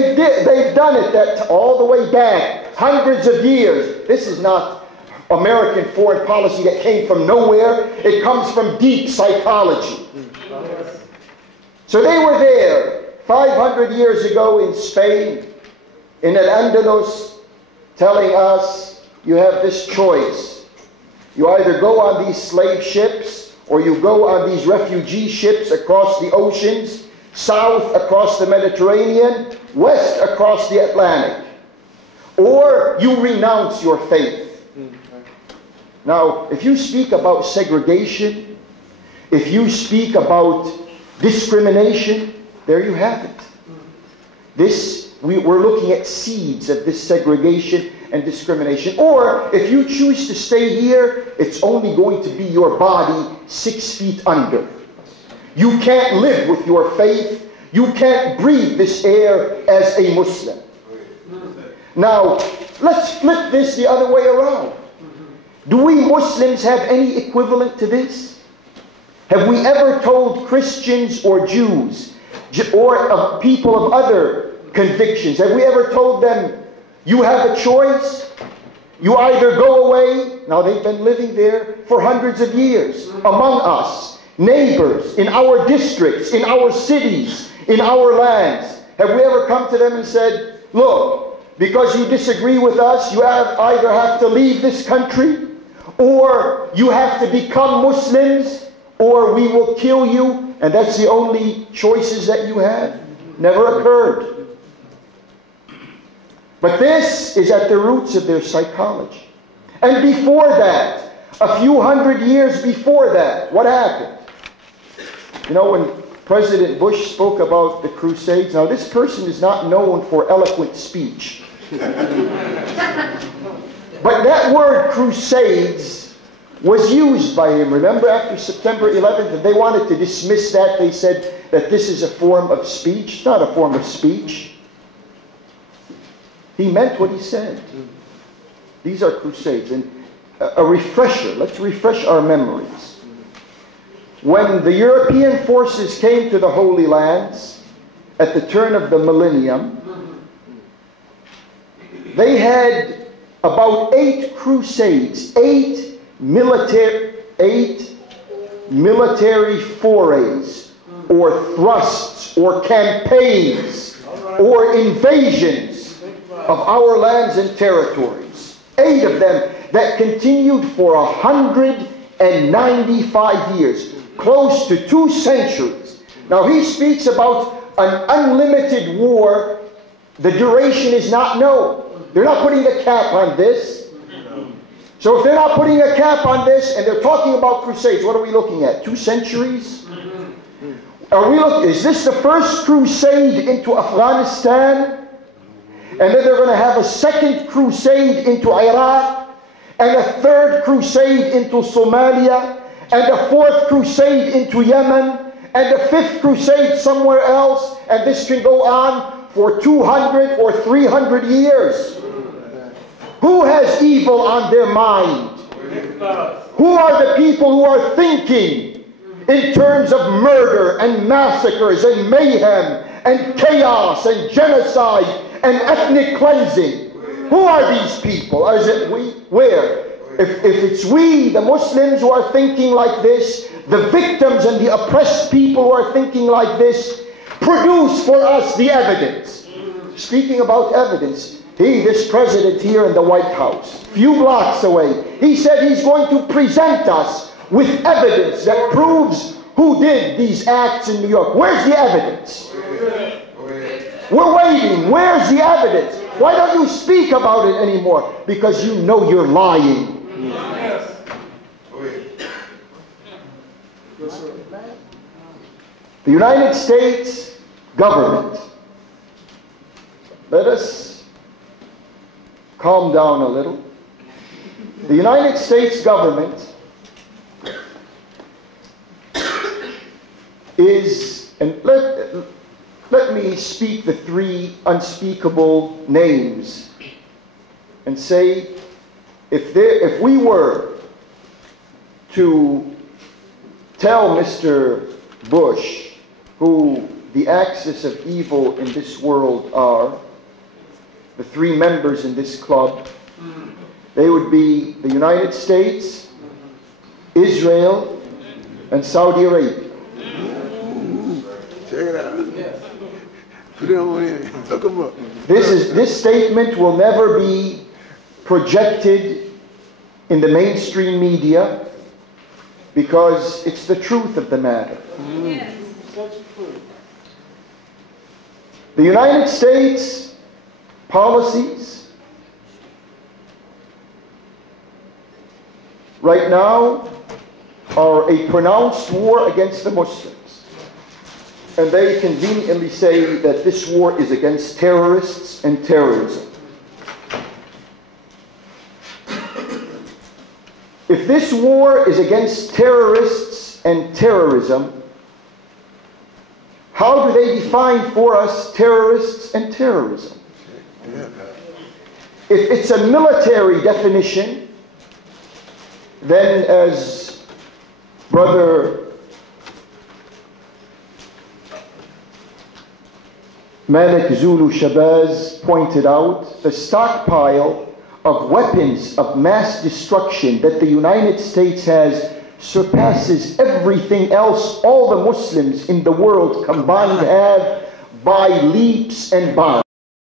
they've done it that all the way back, hundreds of years. This is not American foreign policy that came from nowhere. It comes from deep psychology. So they were there 500 years ago in Spain, in Al-Andalus, telling us, you have this choice. You either go on these slave ships, or you go on these refugee ships across the oceans, south across the Mediterranean, west across the Atlantic. Or you renounce your faith. Now, if you speak about segregation, if you speak about discrimination, there you have it. We're looking at seeds of this segregation and discrimination. Or, if you choose to stay here, it's only going to be your body 6 feet under. You can't live with your faith. You can't breathe this air as a Muslim. Now, let's flip this the other way around. Do we Muslims have any equivalent to this? Have we ever told Christians or Jews or people of other convictions, have we ever told them, you have a choice? You either go away. Now they've been living there for hundreds of years among us, neighbors, in our districts, in our cities, in our lands. Have we ever come to them and said, look, because you disagree with us, you either have to leave this country, or you have to become Muslims, or we will kill you, and that's the only choices that you have? Never occurred. But this is at the roots of their psychology. And before that, a few hundred years before that, what happened? You know, when President Bush spoke about the Crusades, now this person is not known for eloquent speech. But that word Crusades was used by him. Remember after September 11th, and they wanted to dismiss that. They said that this is a form of speech. It's not a form of speech. He meant what he said. These are crusades. And a refresher, let's refresh our memories. When the European forces came to the Holy Lands at the turn of the millennium, they had about 8 crusades, 8 military forays, or thrusts, or campaigns, or invasions of our lands and territories. 8 of them that continued for 195 years, close to 2 centuries. Now he speaks about an unlimited war. The duration is not known. They're not putting a cap on this. So if they're not putting a cap on this, and they're talking about crusades, what are we looking at? 2 centuries? Is this the first crusade into Afghanistan? And then they're going to have a second crusade into Iraq, and a third crusade into Somalia, and a fourth crusade into Yemen, and a fifth crusade somewhere else, and this can go on for 200 or 300 years. Who has evil on their mind? Who are the people who are thinking in terms of murder and massacres and mayhem and chaos and genocide and ethnic cleansing? Who are these people? Or is it we? Where? If it's we, the Muslims, who are thinking like this, the victims and the oppressed people who are thinking like this, produce for us the evidence. Speaking about evidence, this president here in the White House, few blocks away, he said he's going to present us with evidence that proves who did these acts in New York. Where's the evidence? We're waiting. Where's the evidence? Why don't you speak about it anymore? Because you know you're lying. The United States government, let us calm down a little. The United States government is, and let me speak the 3 unspeakable names and say, if we were to tell Mr. Bush, who the axis of evil in this world are, the three members in this club, they would be the United States, Israel, and Saudi Arabia. Check it out. Put it on in. Look them up. This statement will never be projected in the mainstream media because it's the truth of the matter. Yes. The United States policies right now are a pronounced war against the Muslims. And they conveniently say that this war is against terrorists and terrorism. If this war is against terrorists and terrorism, how do they define for us terrorists and terrorism? If it's a military definition, then as Brother Malik Zulu Shabazz pointed out, the stockpile of weapons of mass destruction that the United States has surpasses everything else all the Muslims in the world combined have by leaps and bounds.